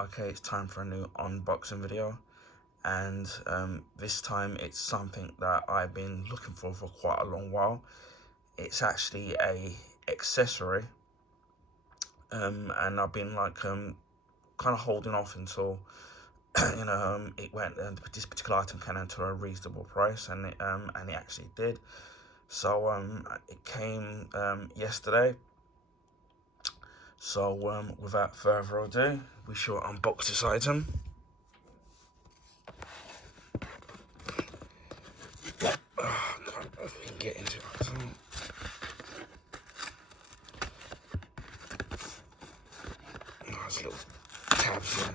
Okay, it's time for a new unboxing video, and this time it's something that I've been looking for quite a long while. It's actually a accessory, and I've been like kind of holding off until it went. This particular item came into a reasonable price, and it actually did. So it came yesterday. So without further ado, we shall unbox this item. If we can get into it. Nice little tabs here.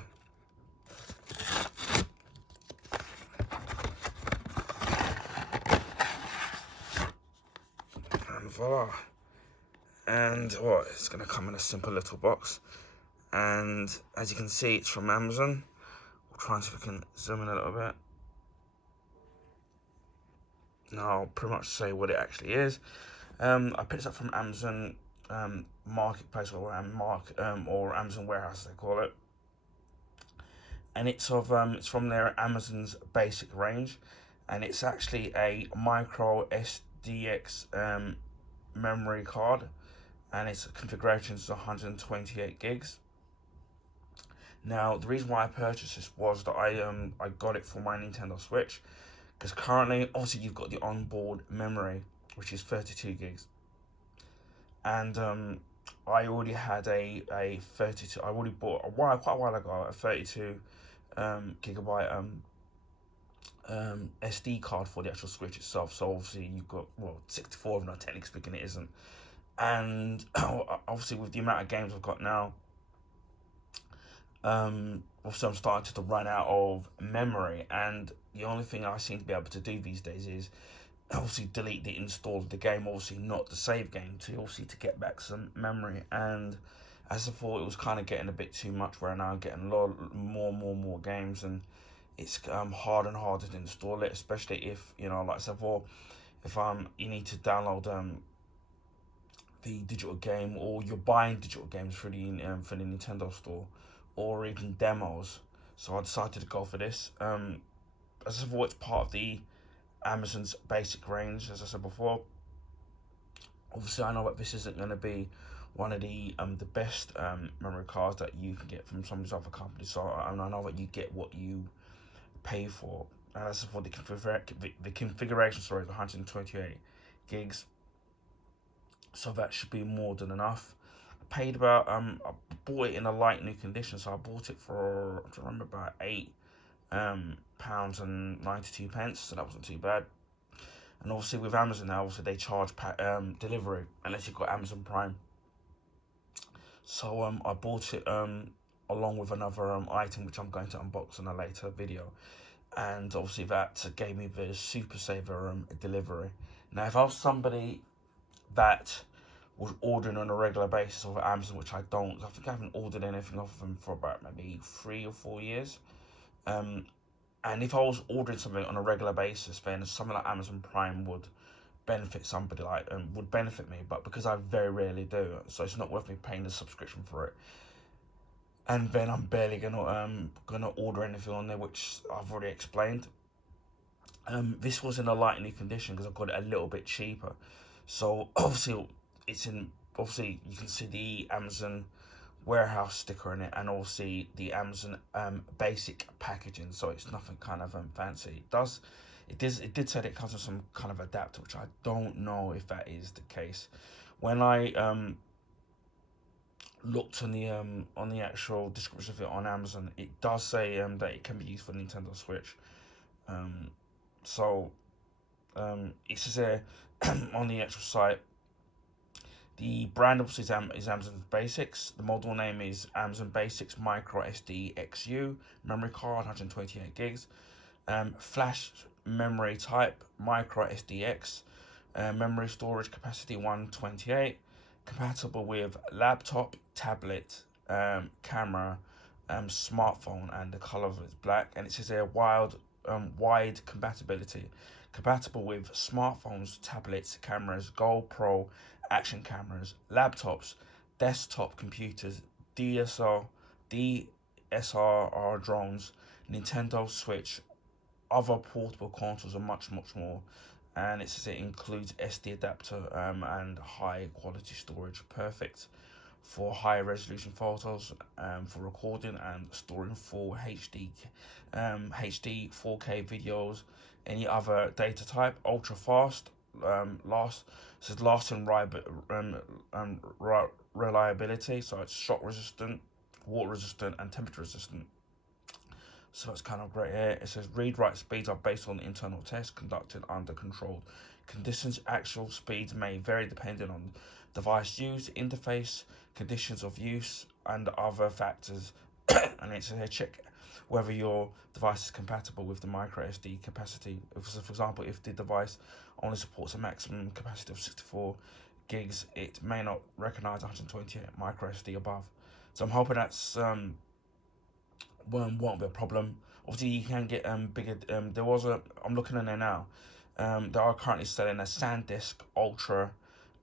And voila. And it's going to come in a simple little box. And as you can see, it's from Amazon. We'll try and see if we can zoom in a little bit. Now, I'll pretty much say what it actually is. I picked this up from Amazon Marketplace or Amazon Warehouse, they call it. And it's from their Amazon's basic range, and it's actually a MicroSDX memory card, and its configuration is 128 gigs. Now, the reason why I purchased this was that I got it for my Nintendo Switch, because currently, obviously, you've got the onboard memory, which is 32 gigs, and I already had a 32. I already bought quite a while ago a 32 gigabyte SD card for the actual Switch itself. So obviously you've got 64 of them. Technically speaking, it isn't. And obviously with the amount of games I've got now, obviously I'm starting to run out of memory, and the only thing I seem to be able to do these days is obviously delete the install of the game, obviously not the save game, to get back some memory. And as I thought, it was kind of getting a bit too much, where now I'm getting a lot more games, and it's harder and harder to install it, especially if like I said before, if you need to download the digital game, or you're buying digital games for the Nintendo store, or even demos. So I decided to go for this. As I said before, it's part of the Amazon's basic range, as I said before. Obviously, I know that this isn't going to be one of the best memory cards that you can get from some of these other companies. So I know that you get what you pay for. And as for the configuration, is 128 gigs. So that should be more than enough. I paid about I bought it in a light new condition, so I bought it for, I remember, about £8 and 92 pence. So that wasn't too bad. And obviously with Amazon now, obviously they charge delivery unless you've got Amazon Prime. So I bought it along with another item which I'm going to unbox in a later video. And obviously that gave me the Super Saver delivery. Now, if I was somebody that was ordering on a regular basis over Amazon, which I don't, I think I haven't ordered anything off of them for about maybe 3 or 4 years. And if I was ordering something on a regular basis, then something like Amazon Prime would benefit somebody, would benefit me. But because I very rarely do, so it's not worth me paying the subscription for it. And then I'm barely gonna order anything on there, which I've already explained. This was in a light new condition because I got it a little bit cheaper. So obviously obviously you can see the Amazon warehouse sticker in it, and obviously the Amazon basic packaging. So it's nothing kind of fancy. It did say that it comes with some kind of adapter, which I don't know if that is the case. When I looked on the actual description of it on Amazon, it does say that it can be used for Nintendo Switch. So it says there on the actual site, the brand obviously is Amazon Basics. The model name is Amazon Basics MicroSDXC memory card, 128 gigs. Flash memory type MicroSDX. Memory storage capacity 128. Compatible with laptop, tablet, camera, smartphone, and the color of it is black. And it says there wide compatibility. Compatible with smartphones, tablets, cameras, GoPro, action cameras, laptops, desktop computers, DSLR, SRR drones, Nintendo Switch, other portable consoles, and much more. And it says it includes SD adapter and high quality storage, perfect for high resolution photos, for recording and storing full HD 4K videos, any other data type, ultra fast, lasting reliability, so it's shock resistant, water resistant, and temperature resistant. So that's kind of great here. It says read-write speeds are based on internal tests conducted under controlled conditions. Actual speeds may vary depending on device use, interface, conditions of use, and other factors. And it says here, check whether your device is compatible with the microSD capacity. So for example, if the device only supports a maximum capacity of 64 gigs, it may not recognize 128 microSD above. So I'm hoping that's won't be a problem. Obviously, you can get bigger. I'm looking in there now. They are currently selling a SanDisk Ultra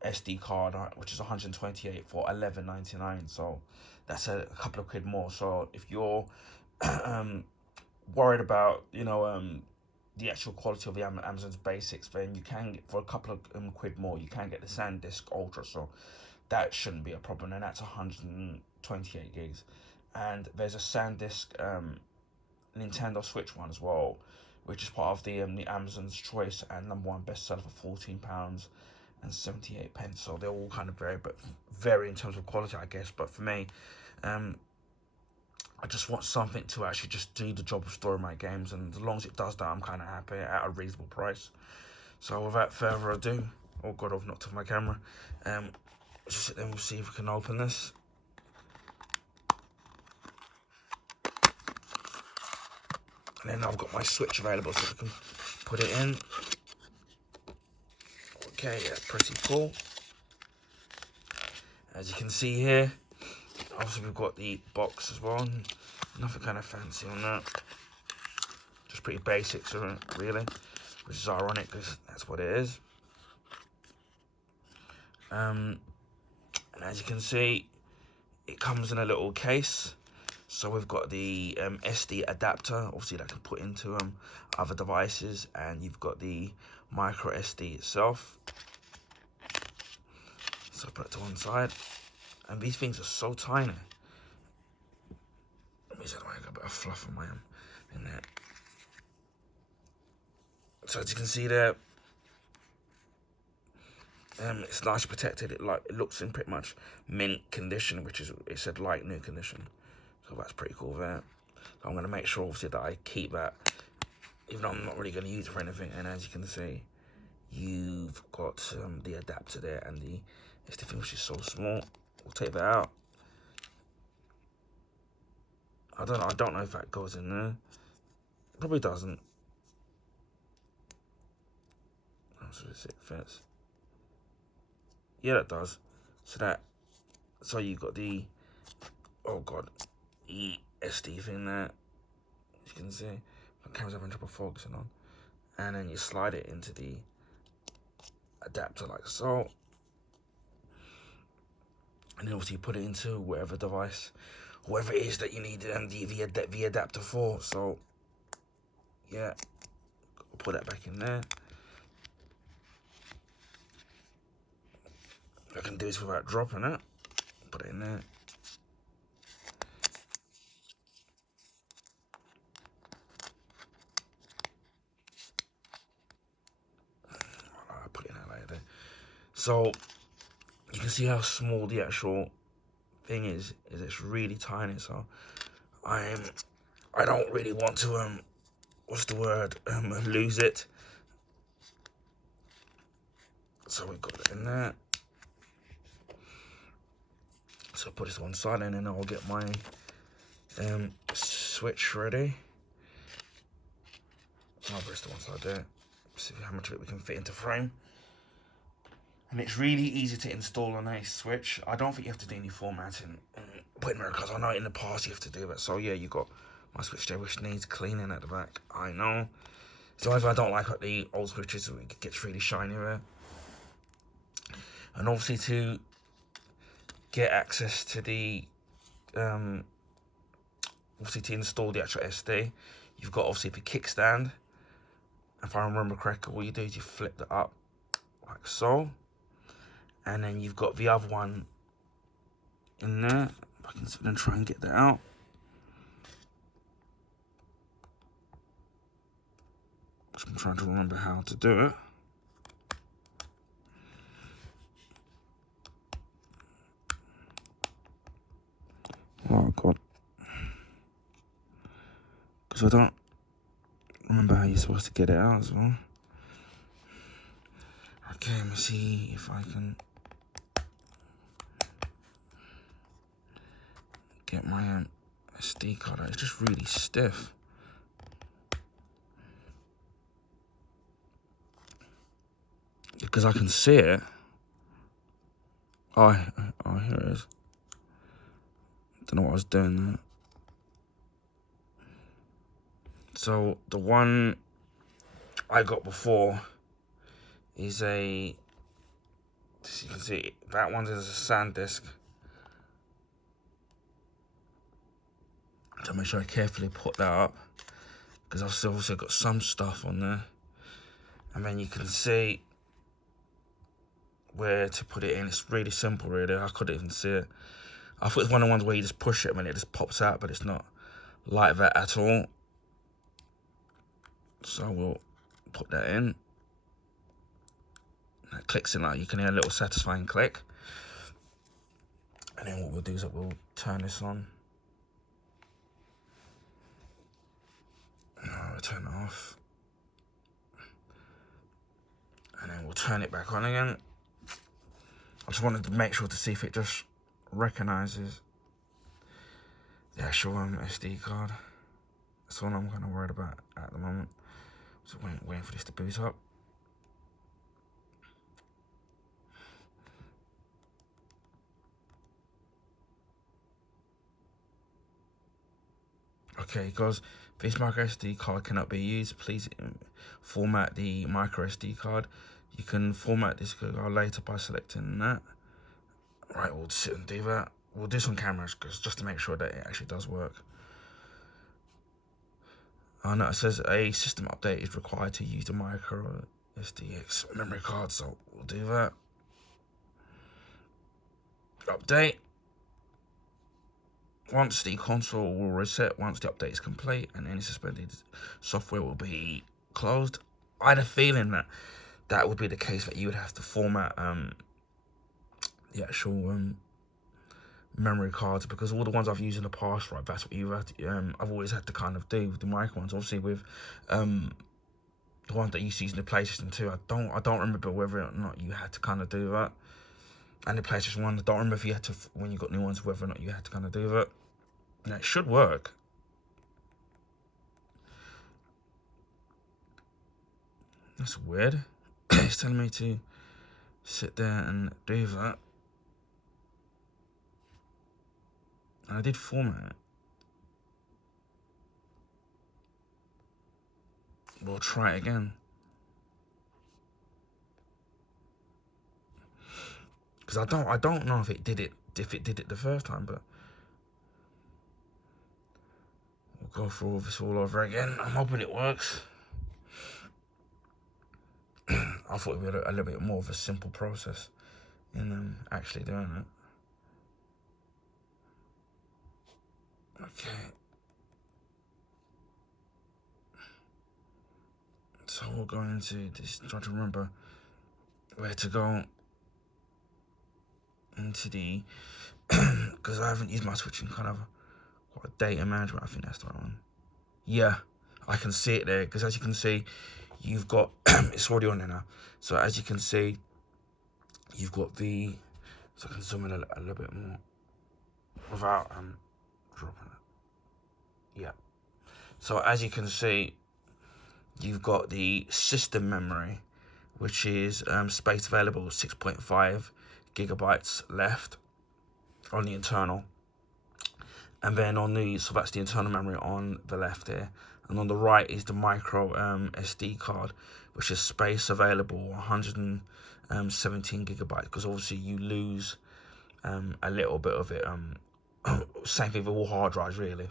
SD card, which is 128 for $11.99. So that's a couple of quid more. So if you're worried about the actual quality of the Amazon's basics, then you can get, for a couple of quid more, you can get the SanDisk Ultra. So that shouldn't be a problem, and that's 128 gigs. And there's a SanDisk Nintendo Switch one as well, which is part of the Amazon's Choice and #1 bestseller for £14.78. So they're all kind of vary in terms of quality, I guess. But for me, I just want something to actually just do the job of storing my games, and as long as it does that, I'm kind of happy at a reasonable price. So without further ado, oh god, I've knocked off my camera. Just sit there and we'll see if we can open this. And then I've got my Switch available, so I can put it in. Okay, yeah, pretty cool. As you can see here, obviously we've got the box as well. Nothing kind of fancy on that. Just pretty basics, really, which is ironic because that's what it is. And as you can see, it comes in a little case. So we've got the SD adapter, obviously that can put into other devices, and you've got the micro SD itself. So put it to one side, and these things are so tiny. Let me see if I got a bit of fluff on my in there. So as you can see there, it's nicely protected. It looks in pretty much mint condition, which is, it said light new condition. So that's pretty cool there. So I'm going to make sure, obviously, that I keep that, even though I'm not really going to use it for anything. And as you can see, you've got the adapter there, and the SD thing, which is so small. We'll take that out. I don't know if that goes in there. Probably doesn't. So it fits. Yeah, that does. So you've got the, oh god, SD thing there. As you can see, my camera's having trouble focusing on. And then you slide it into the adapter like so. And then obviously you put it into whatever device, whatever it is that you need the adapter for. So yeah, put that back in there. I can do this without dropping it. Put it in there. I'll put it in there later. So you can see how small the actual thing is. It's really tiny. So I don't really want to what's the word? Lose it. So we've got it in there. So put this one side, and then I'll get my Switch ready. I'll put this to one side there. See how much of it we can fit into frame. And it's really easy to install on a Switch. I don't think you have to do any formatting. Putting it, because I know in the past you have to do that. So yeah, you got my Switch there, which needs cleaning at the back. I know. So if I don't like the old Switches, it gets really shiny there. And obviously to get access to the obviously to install the actual SD, you've got obviously the kickstand. If I remember correctly, what you do is you flip it up like so, and then you've got the other one in there. If I can then try and get that out. I'm trying to remember how to do it. Oh God, because I don't remember how you're supposed to get it out as well. Okay, let me see if I can get my SD card out. It's just really stiff. Because I can see it. Oh, here it is. Don't know what I was doing there. So the one I got before is a, as you can see, that one is a SanDisk. So make sure I carefully put that up, because I've still also got some stuff on there. And then you can see where to put it in. It's really simple, really. I couldn't even see it. I thought it's one of the ones where you just push it and it just pops out, but it's not like that at all. So we'll put that in. That clicks in, like you can hear a little satisfying click. And then what we'll do is that we'll turn this on. No, we'll turn it off. And then we'll turn it back on again. I just wanted to make sure to see if it just recognizes the actual SD card. That's all I'm kind of worried about at the moment. So waiting for this to boot up. Okay, because this microSD card cannot be used, please format the microSD card. You can format this card later by selecting that. Right, we'll sit and do that. We'll do some cameras just to make sure that it actually does work. Oh no, it says a system update is required to use the MicroSDXC memory card, so we'll do that. Update. Once the console will reset, once the update is complete, and any suspended software will be closed. I had a feeling that that would be the case, that you would have to format the actual memory cards, because all the ones I've used in the past, right, that's what you've had to, I've always had to kind of do with the micro ones. Obviously with the ones that you use in the PlayStation 2, I don't remember whether or not you had to kind of do that. And the PlayStation 1, I don't remember if you had to, when you got new ones, whether or not you had to kind of do that. And it should work. That's weird. It's telling me to sit there and do that. And I did format it. We'll try it again. Because I don't know if it did it the first time, but we'll go through all this all over again. I'm hoping it works. I thought it would be a little bit more of a simple process in actually doing it. Okay. So we'll go into this, try to remember where to go into the, because I haven't used my Switch in kind of what, data management. I think that's the right one. Yeah, I can see it there, because as you can see, you've got, it's already on there now. So as you can see, you've got the, so I can zoom in a little bit more without dropping it. Yeah. So as you can see, you've got the system memory, which is space available, 6.5 gigabytes left on the internal. And then on the, so that's the internal memory on the left here. And on the right is the micro SD card, which is space available, 117 gigabytes, because obviously you lose a little bit of it. Same thing with all hard drives, really.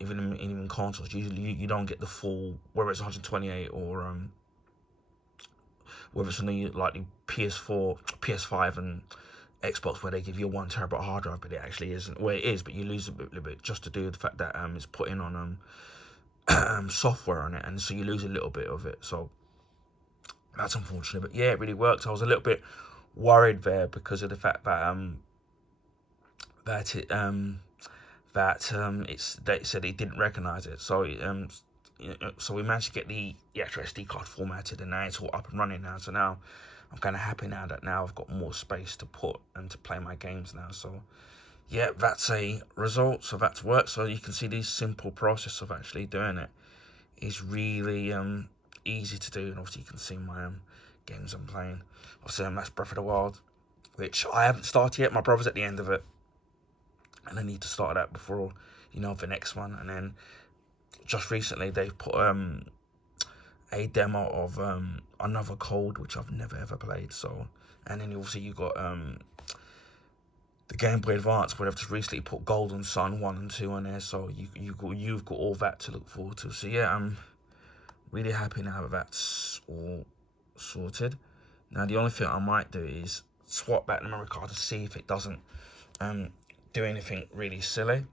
Even in consoles, you don't get the full, whether it's 128 or whether it's on the like the PS4, PS5, and Xbox, where they give you a 1 TB hard drive, but it actually isn't. Well, it is, but you lose a little bit just to do with the fact that it's putting on software on it, and so you lose a little bit of it. So that's unfortunate, but yeah, it really works. I was a little bit worried there because of the fact that they said it didn't recognize it. So so we managed to get the actual SD card formatted, and now it's all up and running now. So now I'm kind of happy now that I've got more space to put and to play my games now. So yeah, that's a result. So that's worked. So you can see the simple process of actually doing it is really easy to do. And obviously you can see my games I'm playing. Obviously that's Breath of the Wild, which I haven't started yet. My brother's at the end of it, and I need to start that before the next one. And then just recently they've put a demo of another Cold, which I've never ever played. So, and then obviously you got the Game Boy Advance, where they've just recently put Golden Sun 1 and 2 on there. So you've got all that to look forward to. So yeah, I'm really happy now that that's all sorted. Now the only thing I might do is swap back the memory card to see if it doesn't do anything really silly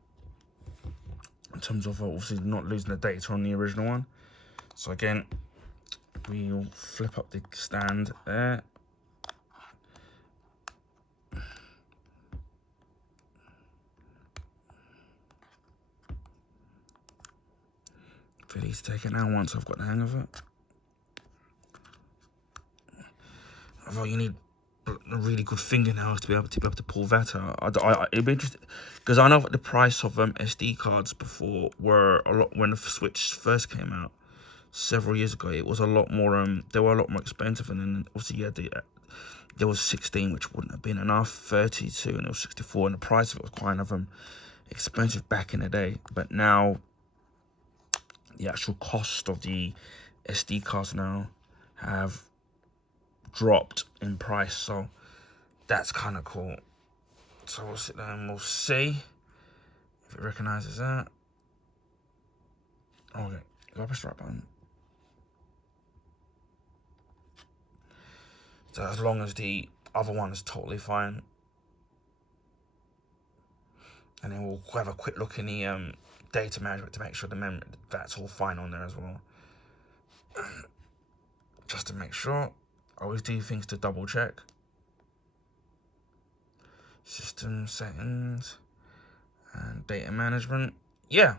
in terms of obviously not losing the data on the original one. So again, we'll flip up the stand there. Really take it now once I've got the hang of it. Although you need a really good fingernails to be able to pull that out. It'd be interesting because I know that the price of SD cards before were a lot when the Switch first came out several years ago. It was a lot more they were a lot more expensive, and then obviously you had there was 16, which wouldn't have been enough, 32, and it was 64, and the price of it was kind of expensive back in the day. But now the actual cost of the SD cards now have dropped in price, so that's kind of cool. So we'll sit down and we'll see if it recognizes that. Okay, do I press the right button? So as long as the other one is totally fine, and then we'll have a quick look in the data management to make sure that's all fine on there as well. Just to make sure. I always do things to double check. System settings and data management. Yeah.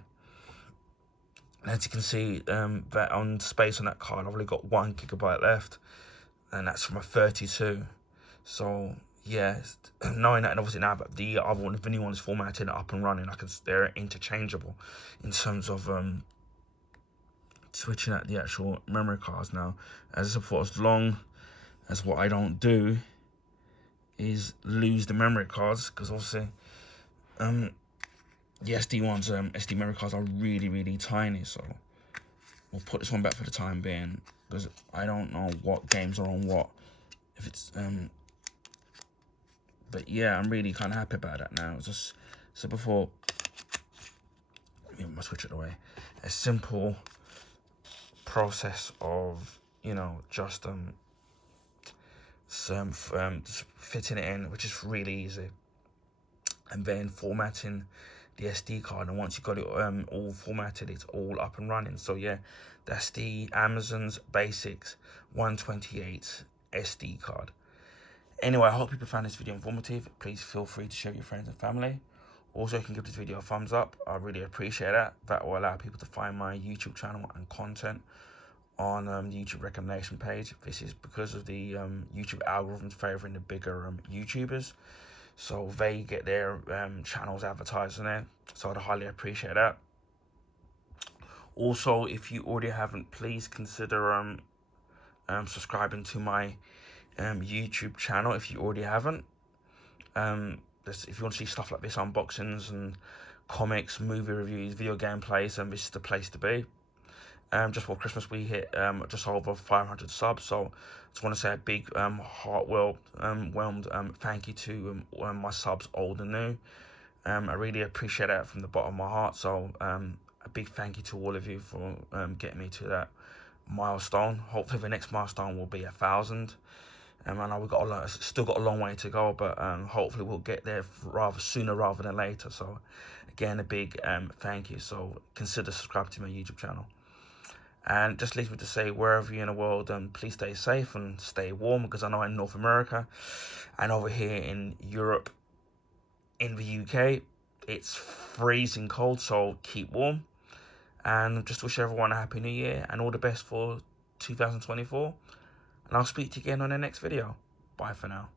And as you can see, that on space on that card, I've only got 1 GB left, and that's from a 32. So yeah, knowing that, and obviously now that the other one, the new one is formatted up and running, they're interchangeable in terms of switching out the actual memory cards now. As for as long as what I don't do is lose the memory cards, because obviously the SD ones, SD memory cards are really, really tiny. So we'll put this one back for the time being, because I don't know what games are on what. If it's but yeah, I'm really kind of happy about that now. It's just so before, let me switch it away. A simple process of just fitting it in, which is really easy, and then formatting the SD card. And once you've got it all formatted, it's all up and running. So yeah, that's the Amazon's Basics 128 SD card. Anyway, I hope people found this video informative. Please feel free to share with your friends and family. Also, you can give this video a thumbs up. I really appreciate that. That will allow people to find my YouTube channel and content on the YouTube recommendation page. This is because of the YouTube algorithms favouring the bigger YouTubers, so they get their channels advertised in there. So I'd highly appreciate that. Also, if you already haven't, please consider subscribing to my YouTube channel if you already haven't. If you want to see stuff like this, unboxings and comics, movie reviews, video gameplays, this is the place to be. Just before Christmas, we hit just over 500 subs, so I just want to say a big heartwhelmed thank you to my subs, old and new. I really appreciate that from the bottom of my heart. So a big thank you to all of you for getting me to that milestone. Hopefully the next milestone will be 1,000. I know we've got still got a long way to go, but hopefully we'll get there rather sooner rather than later. So again, a big thank you. So consider subscribing to my YouTube channel. And just leaves me to say, wherever you're in the world, please stay safe and stay warm, because I know in North America and over here in Europe, in the UK, it's freezing cold, so keep warm. And just wish everyone a happy new year and all the best for 2024. And I'll speak to you again on the next video. Bye for now.